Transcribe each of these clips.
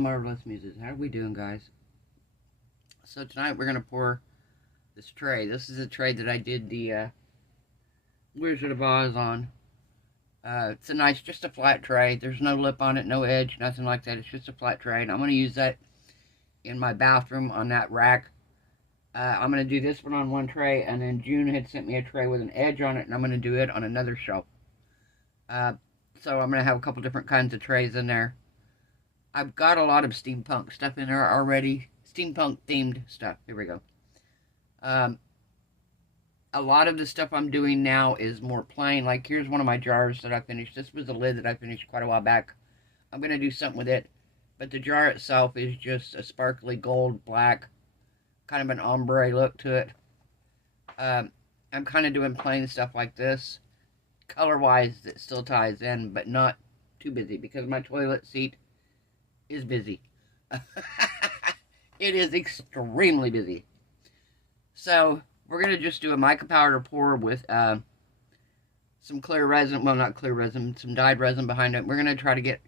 Marvelous Muses. How are we doing, guys? So tonight we're going to pour this tray. This is a tray that I did the Wizard of Oz on. It's a nice, just a flat tray. There's no lip on it, no edge, nothing like that. It's just a flat tray, and I'm going to use that in my bathroom on that rack. I'm going to do this one on one tray, and then June had sent me a tray with an edge on it, and I'm going to do it on another shelf. So I'm going to have a couple different kinds of trays in there. I've got a lot of steampunk stuff in there already. Steampunk themed stuff. Here we go. A lot of the stuff I'm doing now is more plain. Like, here's one of my jars that I finished. This was a lid that I finished quite a while back. I'm going to do something with it. But the jar itself is just a sparkly gold, black, kind of an ombre look to it. I'm kind of doing plain stuff like this. Color-wise, it still ties in, but not too busy, because my toilet seat is busy. It is extremely busy. So we're going to just do a mica powder pour with some clear resin. Well, not clear resin, some dyed resin behind it. We're going to try to get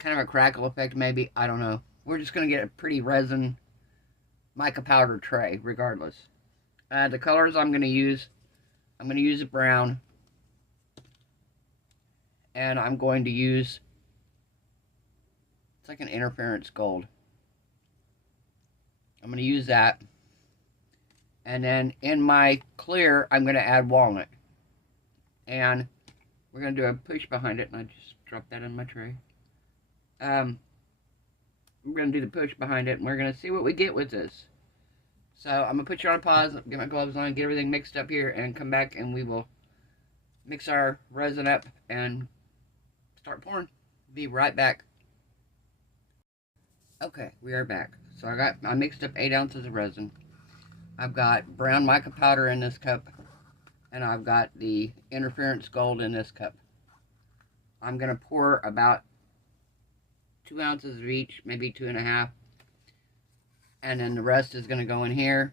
kind of a crackle effect, maybe. I don't know. We're just going to get a pretty resin mica powder tray, regardless. The colors I'm going to use a brown. And I'm going to use, it's like an interference gold. I'm going to use that. And then in my clear, I'm going to add walnut. And we're going to do a push behind it. And I just dropped that in my tray. We're going to do the push behind it. And we're going to see what we get with this. So I'm going to put you on pause, get my gloves on, get everything mixed up here, and come back and we will mix our resin up and start pouring. Be right back. Okay, we are back. So I mixed up 8 ounces of resin. I've got brown mica powder in this cup, and I've got the interference gold in this cup. I'm going to pour about 2 ounces of each, maybe 2.5, and then the rest is going to go in here.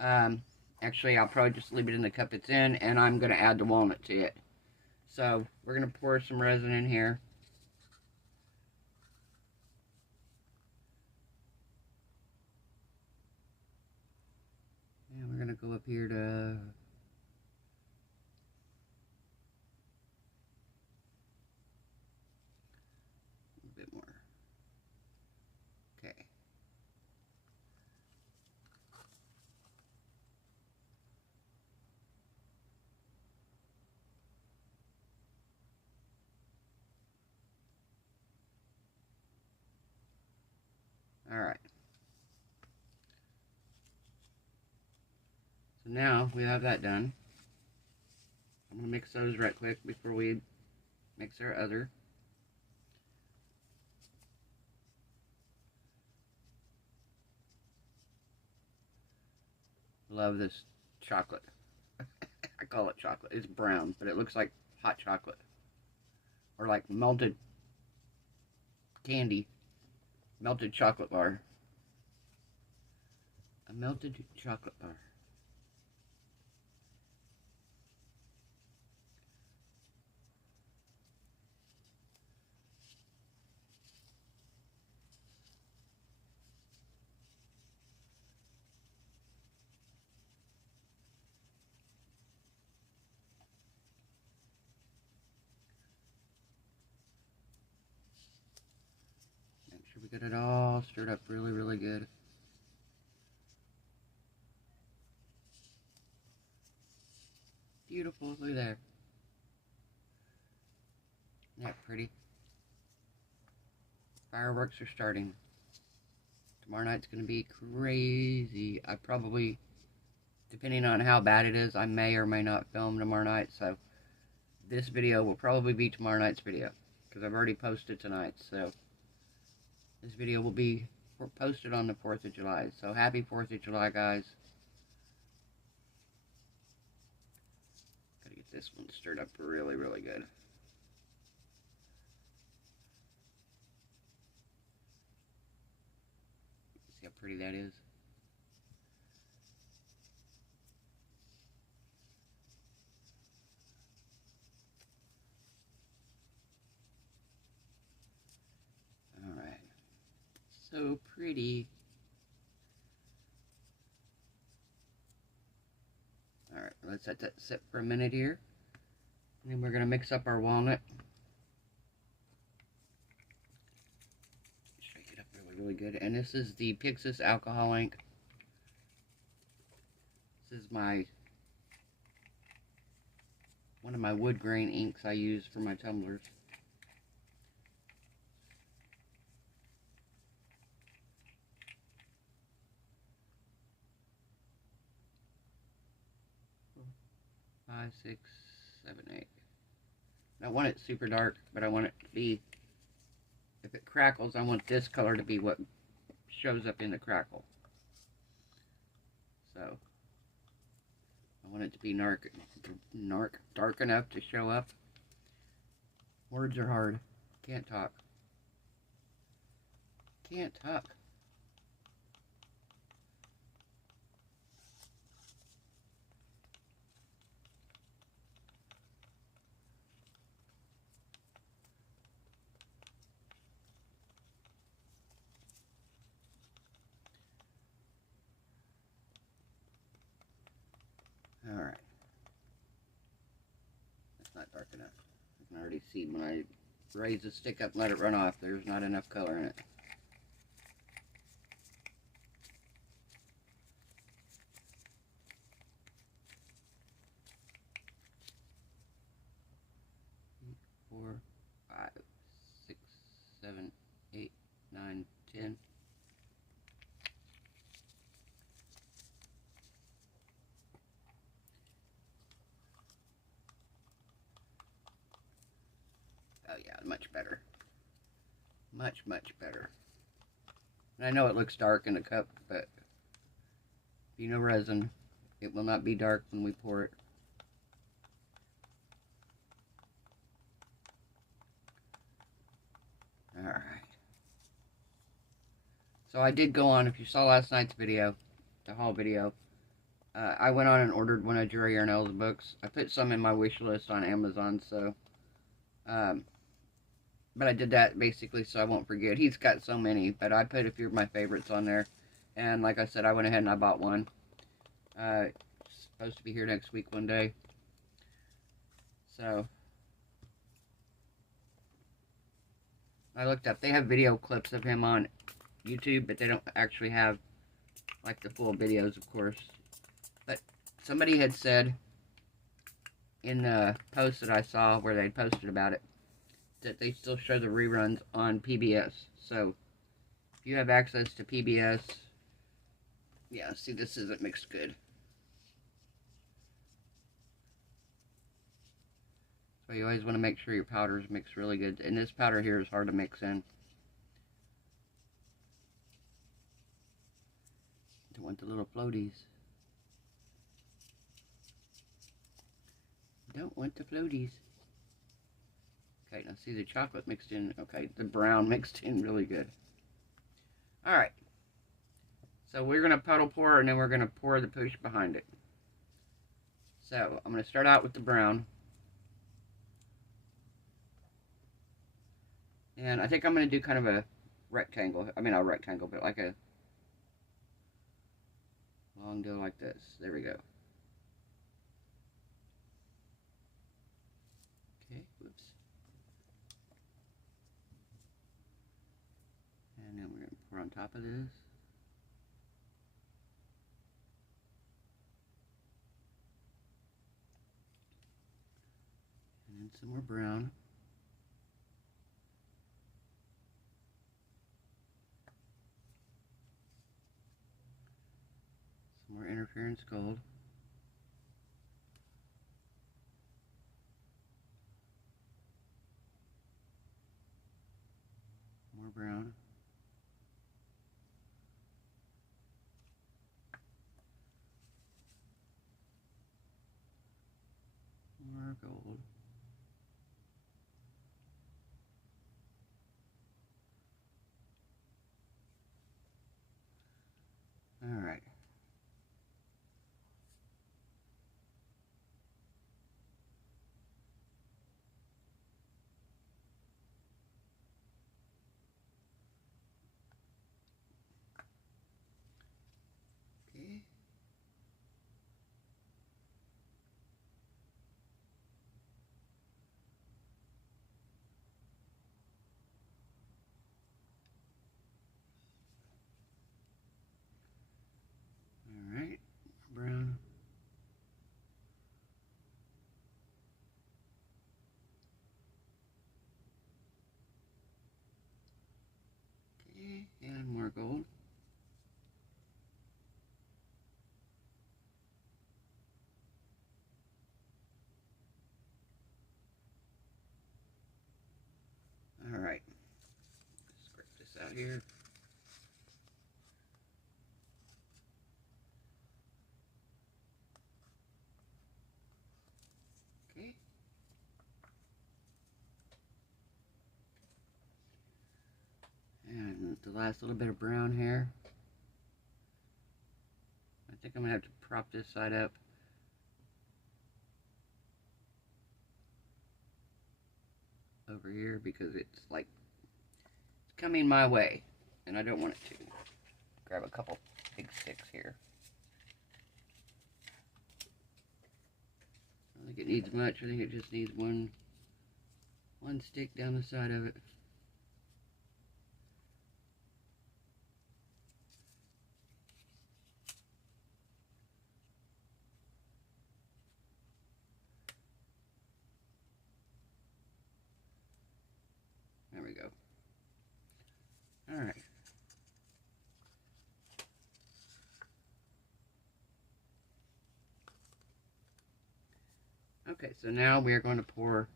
Actually, I'll probably just leave it in the cup it's in, and I'm going to add the walnut to it. So we're going to pour some resin in here. And we're going to go up here to a bit more. Okay. All right. So now we have that done. I'm going to mix those right quick before we mix our other. Love this chocolate. I call it chocolate. It's brown, but it looks like hot chocolate. Or like melted candy. Melted chocolate bar. A melted chocolate bar. Make sure we get it all stirred up really, really good. Beautiful, look there. Isn't that pretty? Fireworks are starting. Tomorrow night's going to be crazy. I probably, depending on how bad it is, I may or may not film tomorrow night. So this video will probably be tomorrow night's video, because I've already posted tonight. So this video will be posted on the 4th of July. So happy 4th of July, guys. Gotta get this one stirred up really, really good. See how pretty that is? So pretty. Alright, let's let that sit for a minute here. And then we're going to mix up our walnut. Shake it up really good. And this is the Pixis alcohol ink. This is one of my wood grain inks I use for my tumblers. Five, 6, 7, 8. I don't want it super dark, but I want it to be, if it crackles, I want this color to be what shows up in the crackle. So, I want it to be dark enough to show up. Words are hard. Can't talk. Can't talk. Alright. That's not dark enough. I can already see when I raise the stick up and let it run off, there's not enough color in it. Four, 5, 6, 7, 8, 9, 10. Oh yeah, much better. Much, much better. And I know it looks dark in the cup, but you know resin, it will not be dark when we pour it. Alright. So I did go on, if you saw last night's video, the haul video, I went on and ordered one of Jerry Yarnell's books. I put some in my wish list on Amazon, so but I did that basically so I won't forget. He's got so many, but I put a few of my favorites on there. And like I said, I went ahead and I bought one. It's supposed to be here next week one day. So I looked up. They have video clips of him on YouTube, but they don't actually have like the full videos, of course. But somebody had said in the post that I saw where they posted about it, that they still show the reruns on PBS. So, if you have access to PBS, yeah, see, this isn't mixed good. So you always want to make sure your powders mix really good. And this powder here is hard to mix in. Don't want the little floaties. Don't want the floaties. Okay, now see the chocolate mixed in. Okay, the brown mixed in really good. Alright. So we're going to puddle pour and then we're going to pour the push behind it. So I'm going to start out with the brown. And I think I'm going to do kind of a rectangle. I mean, not a rectangle, but like a long deal like this. There we go. Okay, whoops. And then we're going to pour on top of this. And then some more brown. Some more interference gold. More brown. More gold. All right. Okay, and more gold. Alright, scrape this out here. Okay. And the last little bit of brown here. I think I'm going to have to prop this side up. Over here because it's like it's coming my way and I don't want it to. Grab a couple big sticks here. I don't think it needs much. I think it just needs one stick down the side of it. There we go. All right. Okay, so now we are going to pour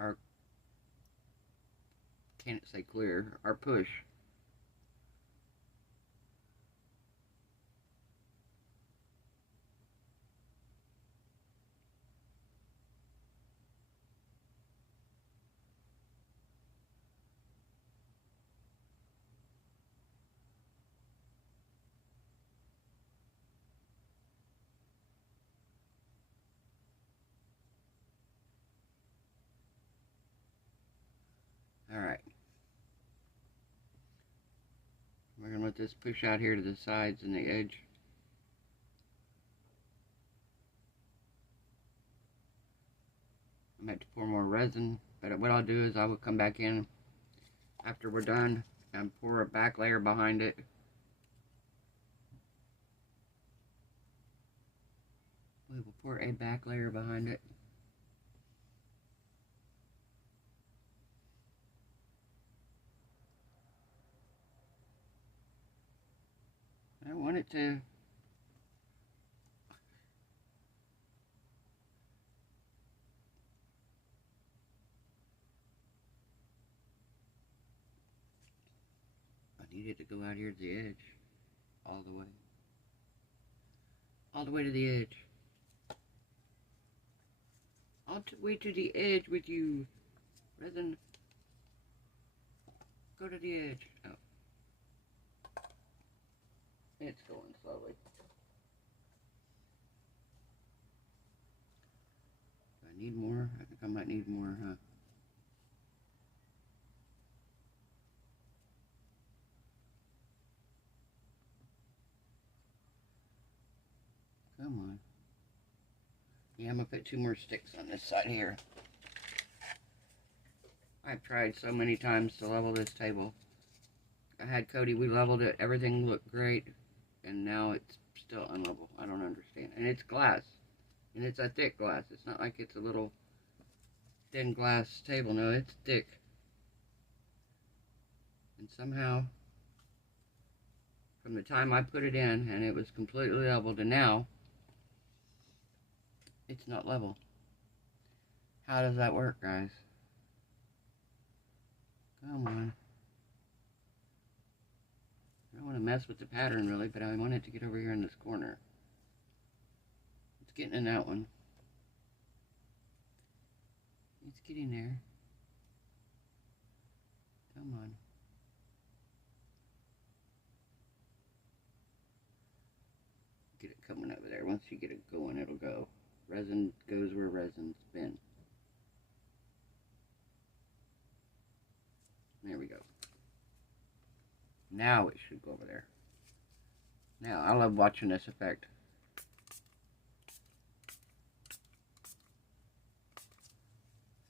our, can't say clear, our push. All right. We're going to let this push out here to the sides and the edge. I'm going to have to pour more resin, but what I'll do is I will come back in after we're done and pour a back layer behind it. We will pour a back layer behind it. I want it to need it to go out here to the edge, all the way to the edge, all the way to the edge with you, resin. Go to the edge. Oh, it's going slowly. Do I need more? I think I might need more, huh? Come on. Yeah, I'm going to put 2 more sticks on this side here. I've tried so many times to level this table. I had Cody, we leveled it, everything looked great, and now it's still unlevel. I don't understand. And it's glass. And it's a thick glass. It's not like it's a little thin glass table. No, it's thick. And somehow, from the time I put it in, and it was completely level, to now, it's not level. How does that work, guys? Come on. I don't want to mess with the pattern, really, but I want it to get over here in this corner. It's getting in that one. It's getting there. Come on. Get it coming over there. Once you get it going, it'll go. Resin goes where resin's been. There we go. Now it should go over there. Now, I love watching this effect.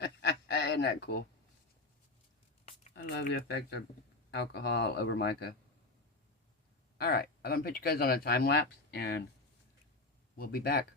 Isn't that cool? I love the effect of alcohol over mica. Alright, I'm going to put you guys on a time lapse, and we'll be back.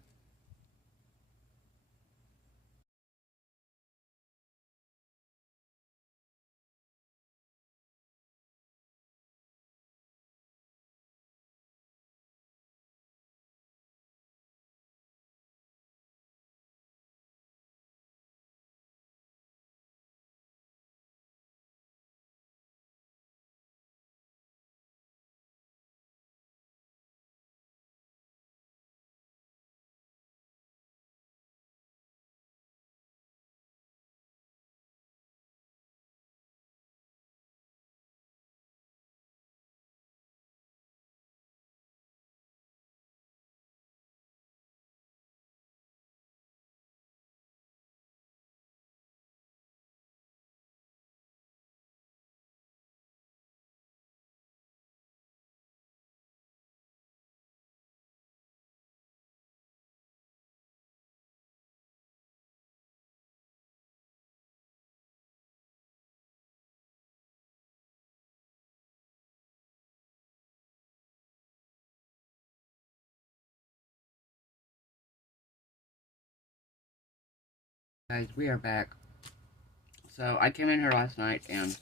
Guys, we are back. So I came in here last night and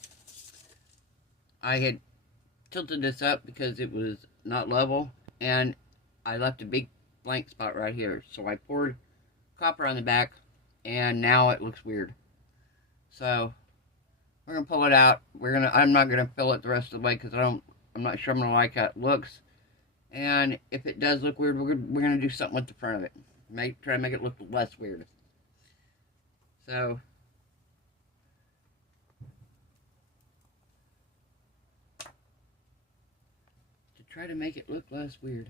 I had tilted this up because it was not level, and I left a big blank spot right here. So I poured copper on the back and now it looks weird. So we're gonna pull it out. I'm not gonna fill it the rest of the way because I'm not sure I'm gonna like how it looks. And if it does look weird, we're gonna do something with the front of it. Try to make it look less weird. So to try to make it look less weird.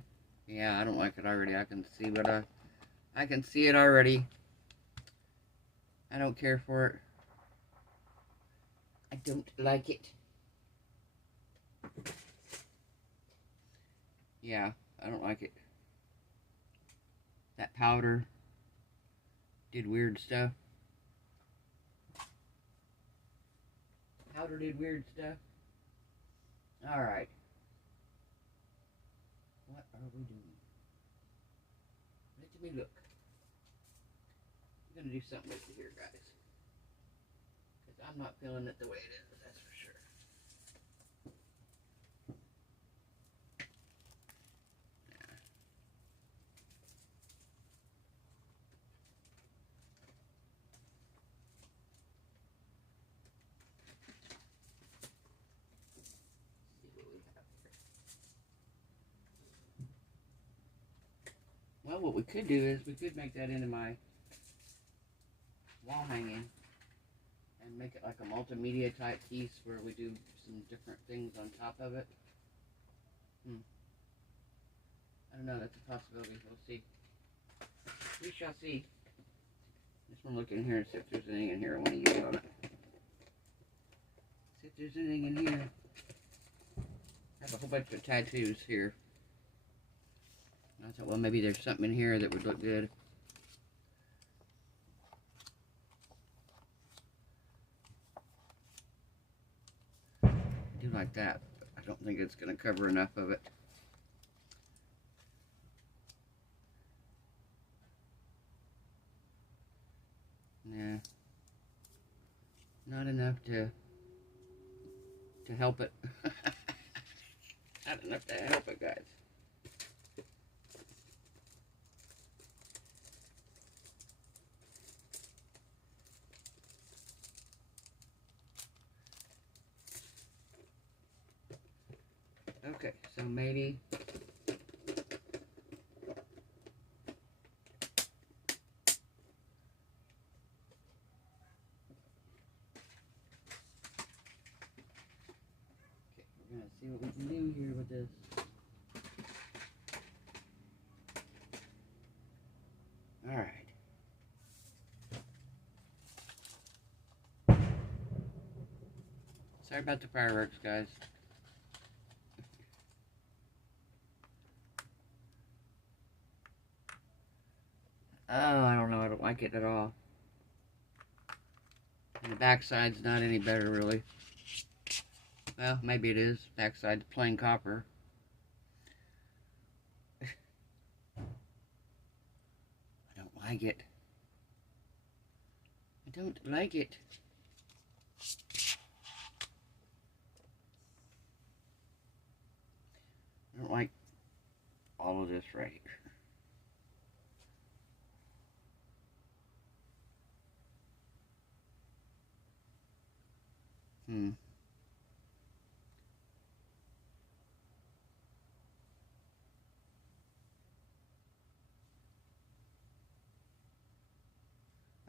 Yeah, I don't like it already. I can see I can see it already. I don't care for it. I don't like it. Yeah, I don't like it. That powder did weird stuff. Powder did weird stuff. Alright. What are we doing? Let me look. I'm going to do something with it here, guys. Because I'm not feeling it the way it is, that's for sure. Well, what we could do is we could make that into my wall hanging and make it like a multimedia type piece where we do some different things on top of it. I don't know, that's a possibility. We'll see. We shall see. Just want to look in here and see if there's anything in here I want to use on it. See if there's anything in here. I have a whole bunch of tattoos here. I thought, well, maybe there's something in here that would look good. I do like that, but I don't think it's going to cover enough of it. Nah. Not enough to help it. Not enough to help it, guys. Okay, so maybe we're gonna see what we can do here with this. Alright. Sorry about the fireworks, guys. Oh, I don't know. I don't like it at all. And the backside's not any better, really. Well, maybe it is. Backside's plain copper. I don't like it. I don't like it. I don't like all of this right here.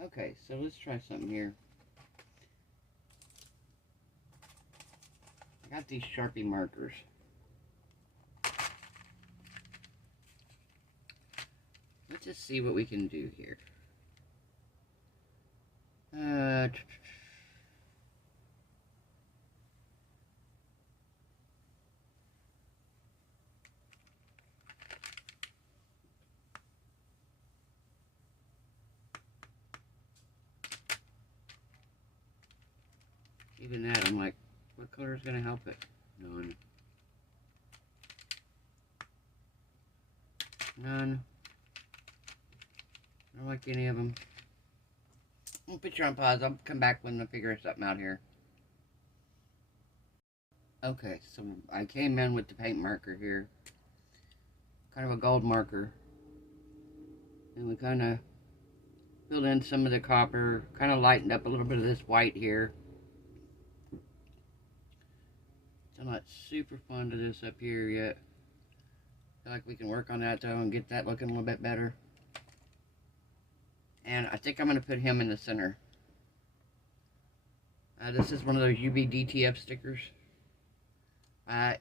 Okay, so let's try something here. I got these Sharpie markers. Let's just see what we can do here. Even that, I'm like, what color is going to help it? None. None. I don't like any of them. I'll put you on pause. I'll come back when I figure something out here. Okay, so I came in with the paint marker here. Kind of a gold marker. And we kind of filled in some of the copper. Kind of lightened up a little bit of this white here. Still not super fond of this up here yet. Feel like we can work on that though and get that looking a little bit better. And I think I'm going to put him in the center. This is one of those UV DTF stickers.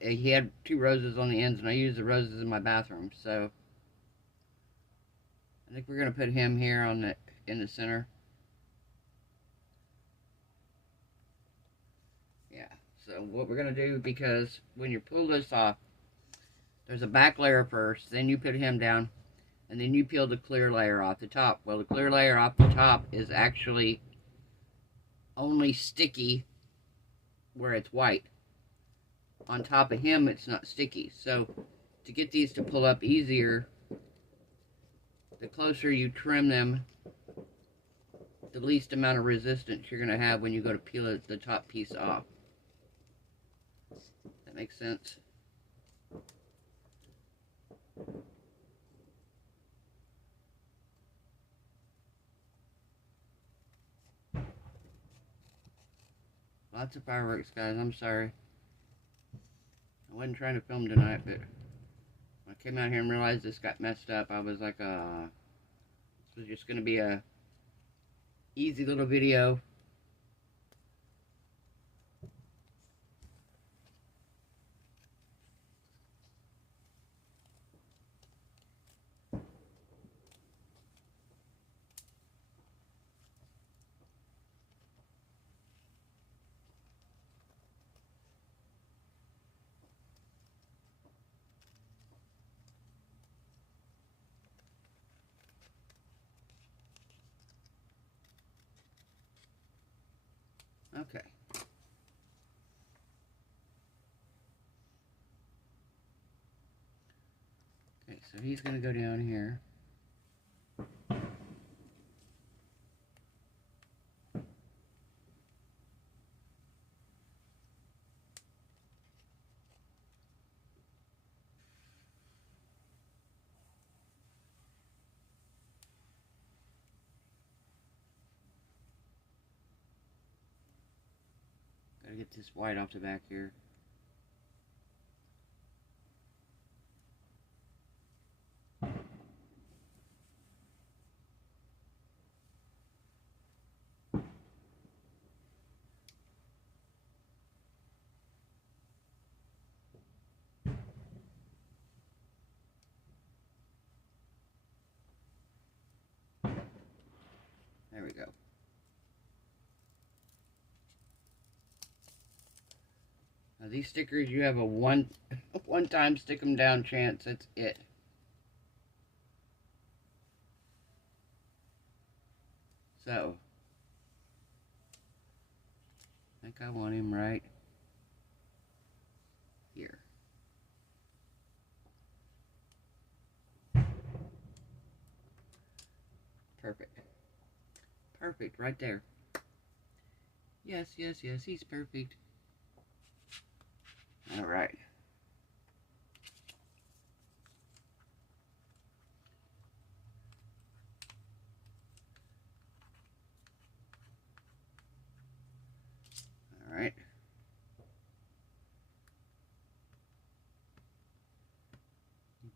He had 2 roses on the ends, and I used the roses in my bathroom, so I think we're going to put him here on in the center. Yeah, so what we're going to do, because when you pull this off, there's a back layer first, then you put him down, and then you peel the clear layer off the top. Well, the clear layer off the top is actually only sticky where it's white. On top of him, it's not sticky. So to get these to pull up easier, the closer you trim them, the least amount of resistance you're going to have when you go to peel the top piece off. That makes sense? Lots of fireworks, guys. I'm sorry. I wasn't trying to film tonight, but when I came out here and realized this got messed up, I was like, this was just going to be a easy little video. Okay. Okay, so he's going to go down here. Gotta get this white off the back here. There we go. Now these stickers, you have a one time stick them down chance. That's it. So, I think I want him right here. Perfect. Perfect, right there. Yes, yes, yes, he's perfect. All right. All right.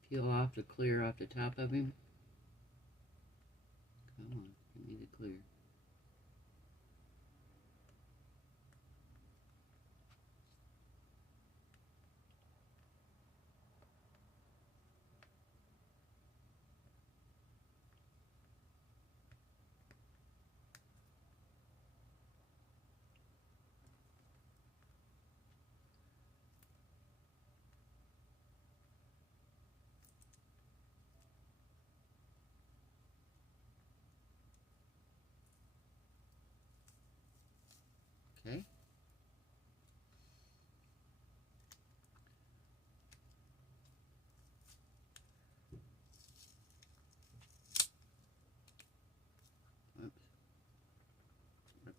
Peel off the clear off the top of him. Come on, give me the clear.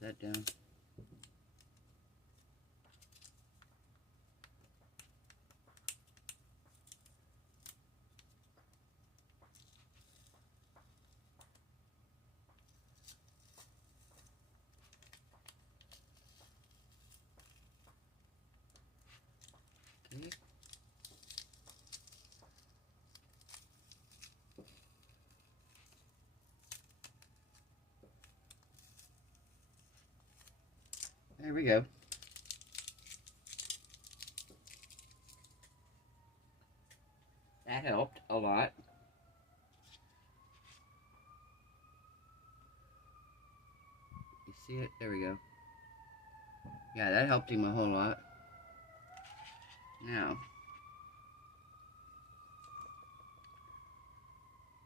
that down. Okay. There we go. That helped a lot. You see it? There we go. Yeah, that helped him a whole lot. Now,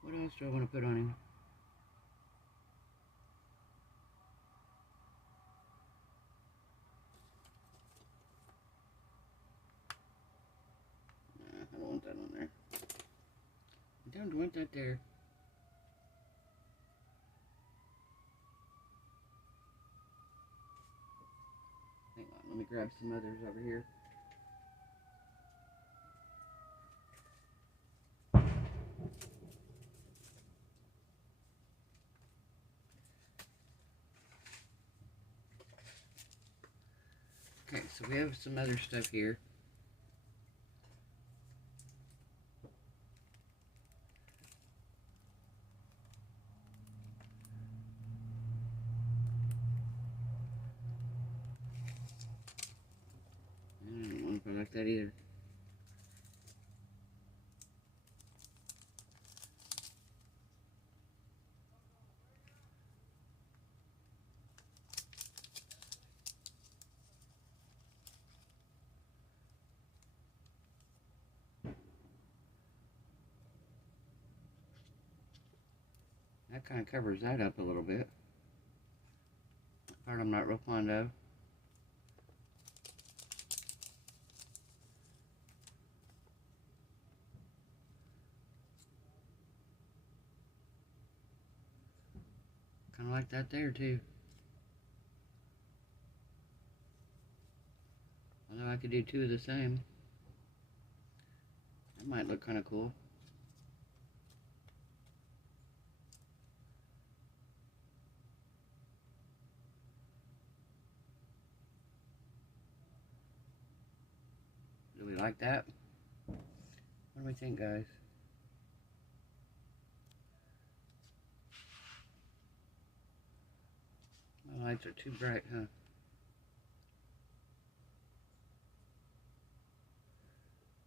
what else do I want to put on him? Nah, I don't want that on there. I don't want that there. Hang on, let me grab some others over here. Okay, so we have some other stuff here. I don't know if I like that either. That kind of covers that up a little bit. That part I'm not real fond of. Kind of like that there too. Although I could do two of the same. That might look kind of cool. Do we like that? What do we think, guys? My lights are too bright, huh?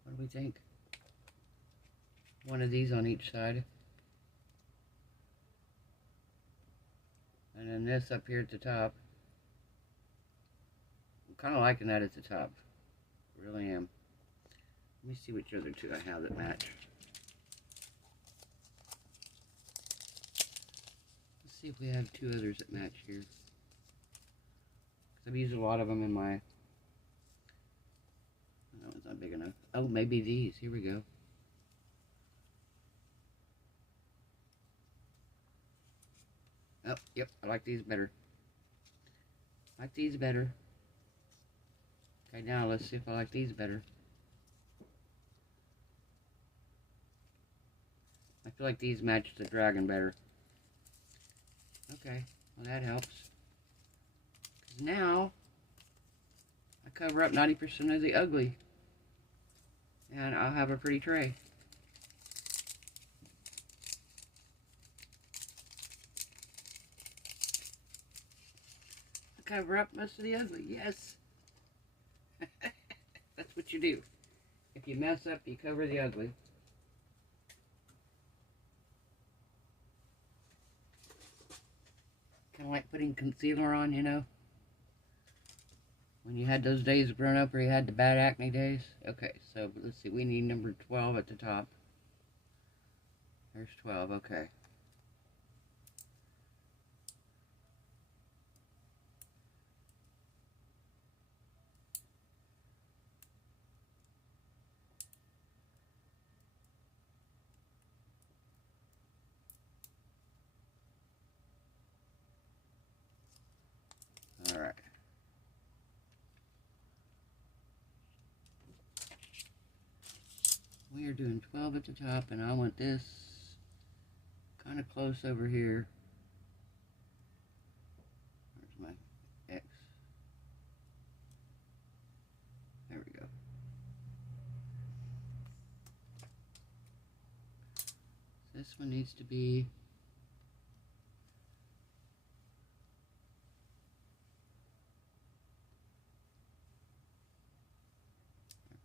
What do we think? One of these on each side. And then this up here at the top. I'm kind of liking that at the top. I really am. Let me see which other two I have that match. Let's see if we have two others that match here. Because I've used a lot of them in my... That one's not big enough. Oh, maybe these. Here we go. Oh, yep. I like these better. I like these better. Okay, now let's see if I like these better. I feel like these match the dragon better. Okay, well that helps. Because now, I cover up 90% of the ugly. And I'll have a pretty tray. I cover up most of the ugly, yes. That's what you do. If you mess up, you cover the ugly. Kind of like putting concealer on, you know? When you had those days growing up where you had the bad acne days. Okay, so let's see. We need number 12 at the top. There's 12, okay. we are doing 12 at the top, and I want this kind of close over here. Where's my X? There we go. This one needs to be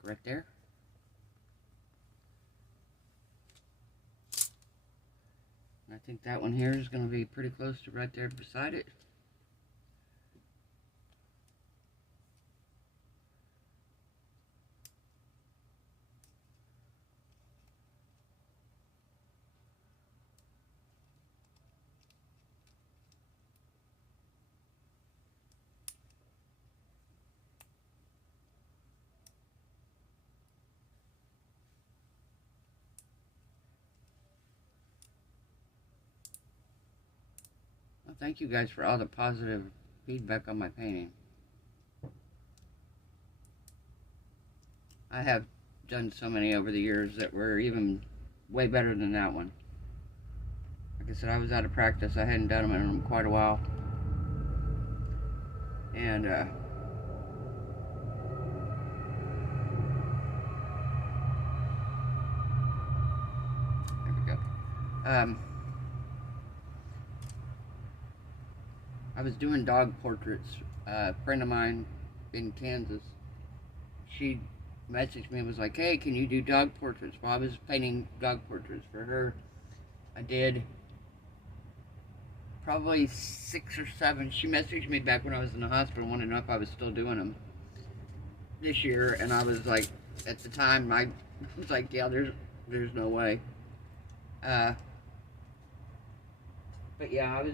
right there. And I think that one here is going to be pretty close to right there beside it. Thank you guys for all the positive feedback on my painting. I have done so many over the years that were even way better than that one. Like I said, I was out of practice. I hadn't done them in quite a while. And, there we go. I was doing dog portraits. A friend of mine in Kansas, she messaged me and was like, hey, can you do dog portraits? Well, I was painting dog portraits for her. I did probably 6 or 7. She messaged me back when I was in the hospital, wanted to know if I was still doing them this year, and I was like, at the time, I was like, yeah, there's no way. But yeah, I was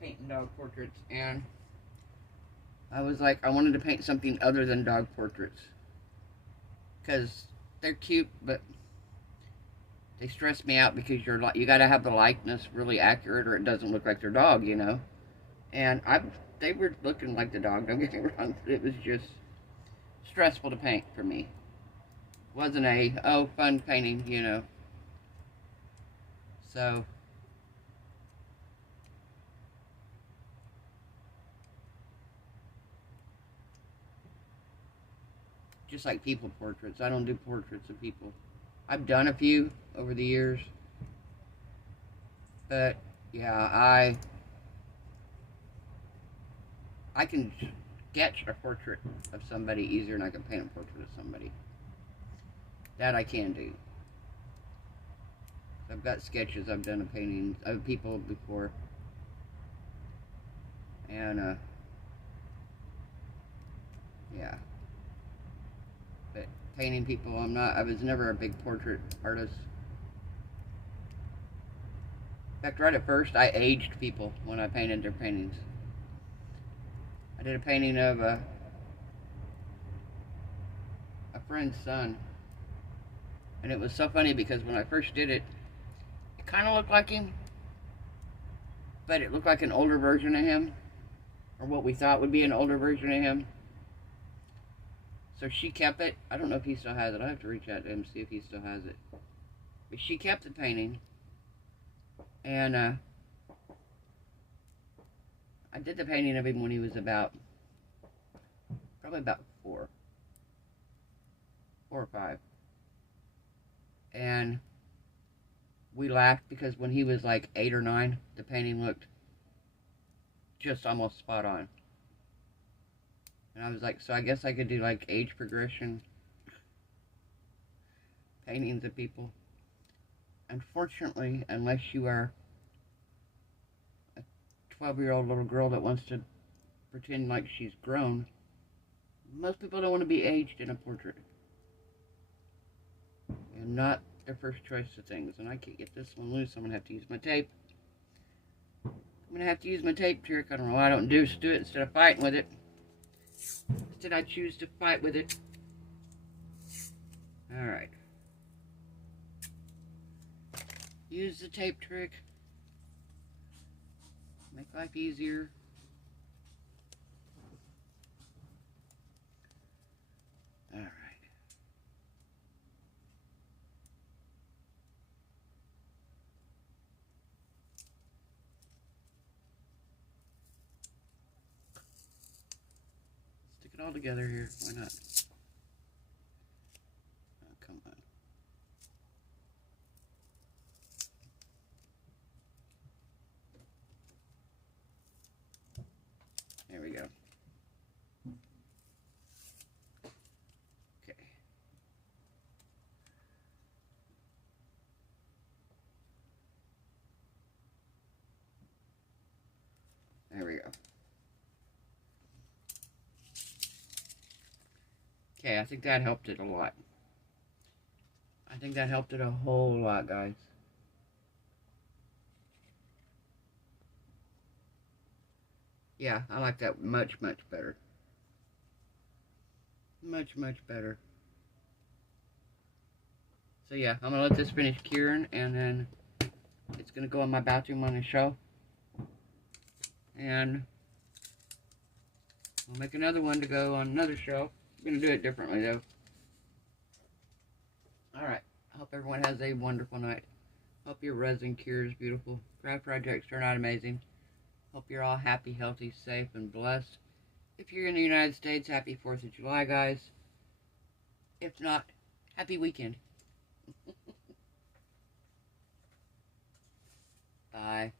painting dog portraits, and I was like, I wanted to paint something other than dog portraits, because they're cute, but they stress me out because you got to have the likeness really accurate, or it doesn't look like their dog, you know. And they were looking like the dog. Don't get me wrong, but it was just stressful to paint for me. It wasn't fun painting, you know. So. Just like people portraits. I don't do portraits of people. I've done a few over the years. But, yeah, I can sketch a portrait of somebody easier than I can paint a portrait of somebody. That I can do. I've got sketches, I've done a painting of people before. And, yeah. But painting people, I was never a big portrait artist. In fact, right at first, I aged people when I painted their paintings. I did a painting of a friend's son. And it was so funny because when I first did it, it kind of looked like him, but it looked like an older version of him, or what we thought would be an older version of him. So she kept it. I don't know if he still has it. I have to reach out to him, see if he still has it. But she kept the painting. And I did the painting of him when he was probably about 4 or 5. And we laughed because when he was like 8 or 9, the painting looked just almost spot on. And I was like, so I guess I could do like age progression paintings of people. Unfortunately, unless you are a 12-year-old little girl that wants to pretend like she's grown, most people don't want to be aged in a portrait. And not their first choice of things. And I can't get this one loose. I'm going to have to use my tape. I'm going to have to use my tape trick. I don't know why I don't just do it instead of fighting with it. Instead, I choose to fight with it. Alright. Use the tape trick. Make life easier. Alright. it all together here. Why not? Oh, come on. There we go. Okay. There we go. Okay, I think that helped it a lot. I think that helped it a whole lot, guys. Yeah, I like that much, much better. Much, much better. So yeah, I'm going to let this finish curing, and then it's going to go in my bathroom on the shelf. And I'll make another one to go on another shelf. I'm going to do it differently, though. Alright, I hope everyone has a wonderful night. Hope your resin cures beautiful. Craft projects turn out amazing. Hope you're all happy, healthy, safe, and blessed. If you're in the United States, happy 4th of July, guys. If not, happy weekend. Bye.